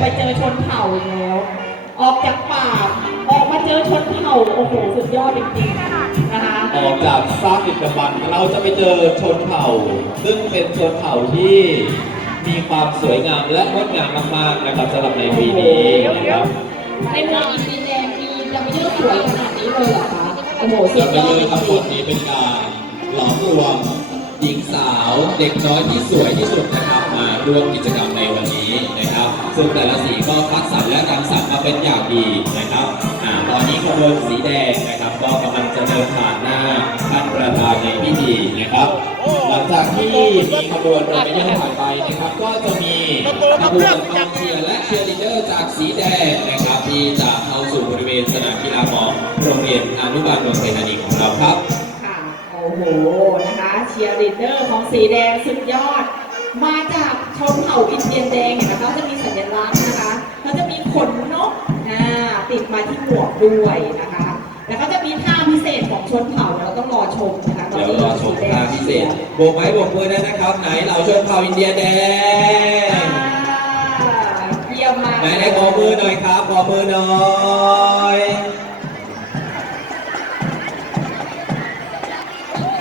ไปเจอชนเผ่าอีกแล้ว ออกจากป่าออกมาเจอชนเผ่าโอ้โหสุดยอดจริงๆนะคะออกจากซากดึกดำบรรพ์เราจะไปเจอชนเผ่า ซึ่งเป็นชนเผ่าที่มีความสวยงามและงดงามมากๆนะครับสำหรับในปีนี้นะครับในเมืองอินเดียแดงมีลำเยอะสวยขนาดนี้เลยเหรอคะโอ้โหสุจะดไปยอดเลจยทั้งหมริดงนี้เป็นการหลอมรวมหญิงสาวเด็กน้อยที่สวยที่สุดนะครับมา ร่วมกิจกรรมในวันนี้นะครับ ซึ่งแต่ละสีก็คัดสรรและรังสรรค์มาเป็นอย่างดีนะครับอ่าตอนนี้ขบวนสีแดงนะครับ ก็กำลังจะเดินผ่านหน้าท่านประธานในพิธีนะครับ หลังจากที่มีขบวนเรถไฟผ่านไปนะครับ ก็จะมีขบวนกองเชียร์และเชียร์ลีดเดอร์จากสีแดงนะครับที่จะเข้าสู่บริเวณสนามกีฬาของโรงเรียนอนุบาลเมืองไทยธานีของเราครับค่ะโอ้โหนะคะเชียร์ลีดเดอร์ของสีแดงสุดยอด มาจาก ชนเผ่าอินเดียนแดงเห็นไหมเขาจะมีสัญลักษณ์นะคะเขาจะมีขนนกอ่าติดมาที่หมวกด้วยนะคะ แล้วก็จะมีท่าพิเศษของชนเผ่าเราต้องรอชมนะคะตอนเดี๋ยวนี้รอชมท่าพิเศษโบกไม้โบกมือได้นะครับ ไหนเหล่าชนเผ่าอินเดียแดอ่างเยี่ยมมาก ไหนไหนขอมือหน่อยครับขอมือหน่อย